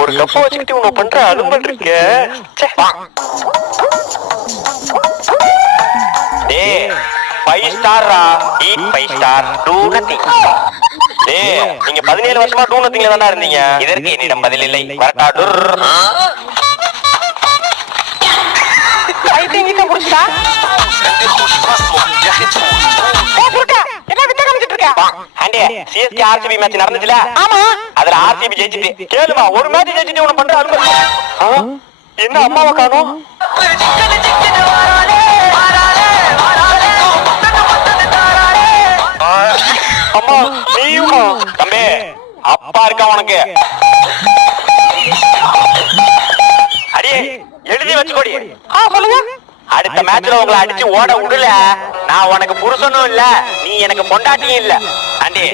ஒரு கப்ப வச்சுக்கிட்டு உன்னை பண்ற அலும்பல் இருக்க. டேய் 5 ஸ்டார்ரா, eat 5 ஸ்டார், do nothing. டேய் நீங்க 17 வருஷமா do nothingல தான இருந்தீங்க. இதற்கு என்னிடம் பதில் இல்லை. வரட்டா டுர். ஐடிங்க புடிச்சா. என்ன வித்த காமிச்சிட்டு இருக்க? ஆண்டே சிஎஸ்கே ஆர்சிபி மேட்ச் நடந்துச்சுல? ஆமா. அதுல ஆர்சிபி ஜெயிச்சிட்டு. கேளுமா ஒரு மேட்ச் ஜெயிச்சிட்டு உன்னை பண்ற அலும்பல். என்ன அம்மாவை காணோம்? அம்மா நீயுமா? தம்பி அப்பா இருக்கா உனக்கு? அடியே எழுதி வச்சுக்கோடி. சொல்லுங்க. அடுத்த மேட்ச்ல உங்களை அடிச்சு ஓட விடல, நான் உனக்கு புருஷனும் இல்ல, நீ எனக்கு பொண்டாட்டியும் இல்ல. ஆண்டி